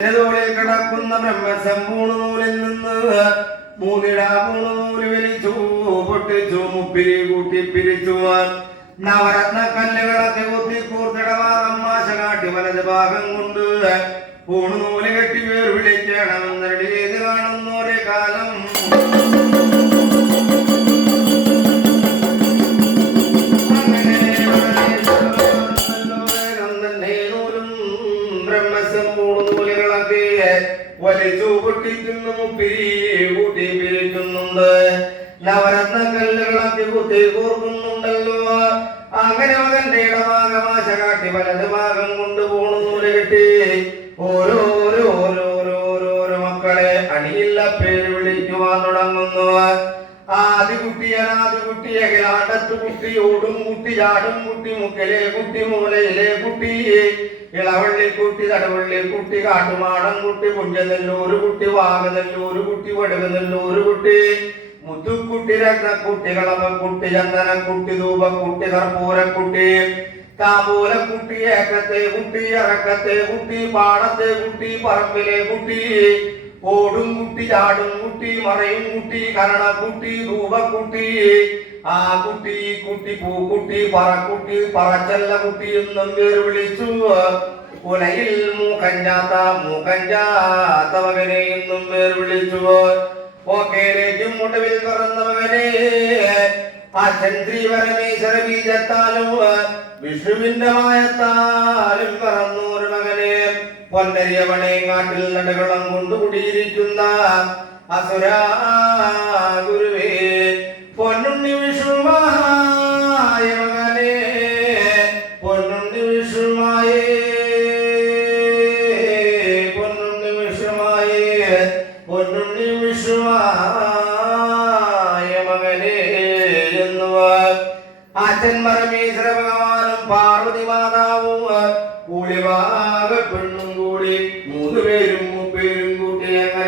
തോളിൽ കിടക്കുന്ന ബ്രഹ്മസമ്പൂണൂരിൽ നിന്ന് മൂന്നിടാ മൂന്നൂര് വലിച്ചു പൊട്ടിച്ചു മുപ്പിരി കൂട്ടി പിരിച്ചു നവരത്ന കല്ലുകളൊക്കെ കുത്തി കൂർത്തിടഭാഗം മാശ കാട്ടി വലത് ഭാഗം കൊണ്ട് പൂണുനൂൽ കെട്ടി പേർ വിളിക്കണം ചെയ്ത് കാണുന്നൊരു കാലം. വലിച്ചു പൊട്ടിക്കുന്നു മുപ്പിരി കൂട്ടി പിരിക്കുന്നുണ്ട്. നവരത്ന കല്ലുകളൊക്കെ കുത്തി കൂർക്കുന്നുണ്ടല്ലോ. അങ്ങനെ മകന്റെ ഇടഭാഗമാശ കാട്ടി വലത് ഭാഗം കൊണ്ട് പോണുന്നൂൽ കെട്ടി. ഓരോരോ ഓരോരോ ഓരോരോ മക്കളെ അണിയില്ല പേര് വിളിക്കുവാൻ തുടങ്ങുന്നു. ആദികുട്ടി അനാദികുട്ടി അഖിലാണ്ടത്ത് കുട്ടി ഓടും കുട്ടി ചാടും കുട്ടി മുക്കലെ കുട്ടി മൂലയിലെ കുട്ടി ഇളവള്ളി കുട്ടി തടവള്ളി കുട്ടി കാട്ടുമാടം കുട്ടി പുഞ്ചനെല്ലൂര് കുട്ടി വാഗനെല്ലൂര് കുട്ടി വടുകനെല്ലൂര് കുട്ടി മുത്തുക്കുട്ടി രത്നക്കുട്ടി കളമക്കുട്ടി ചന്ദനക്കുട്ടി ധൂപക്കുട്ടി കർപ്പൂരക്കുട്ടി താമൂലക്കുട്ടി ഏക്കത്തെ കുട്ടി ഇറക്കത്തെ കുട്ടി പാടത്തെ കുട്ടി പറമ്പിലെ കുട്ടി ഓടും കുട്ടി ചാടും കുട്ടി മറയും കുട്ടി കരണക്കുട്ടി ധൂപക്കുട്ടി ആ കുട്ടി കുട്ടി പൂക്കുട്ടി പറക്കുട്ടി പറച്ചല്ല കുട്ടി എന്നും പേര് വിളിച്ചു. കുലയിൽ മൂക്കഞ്ചാത്ത മൂക്കഞ്ചാത്ത മകനെ എന്നും പേര് വിളിച്ചു. ഓക്കേലേക്കും ഒടുവിൽ പിറന്ന മകനെ. ശ്രീപരമേശ്വര ബീജത്താലും മായത്താലും പറന്നൂർ മകനെ. പൊന്നരിയവണെ കാട്ടിൽ നടകളം കൊണ്ടുകൂടിയിരിക്കുന്ന അസുരാ ഗുരുവേ പൊന്നുണ്ണി വിഷ്ണുമായ മകനെ പൊന്നുണ്ണി വിഷുമായേ പൊന്നുണ്ണി വിഷുമായേ പൊന്നുണ്ണി വിഷ്ണുമായ മകനെ എന്നുവ അച്ഛൻ മറമീശ്വര ഭഗവാനും പാർവതി മാതാവും കൂടിവാക Yeah.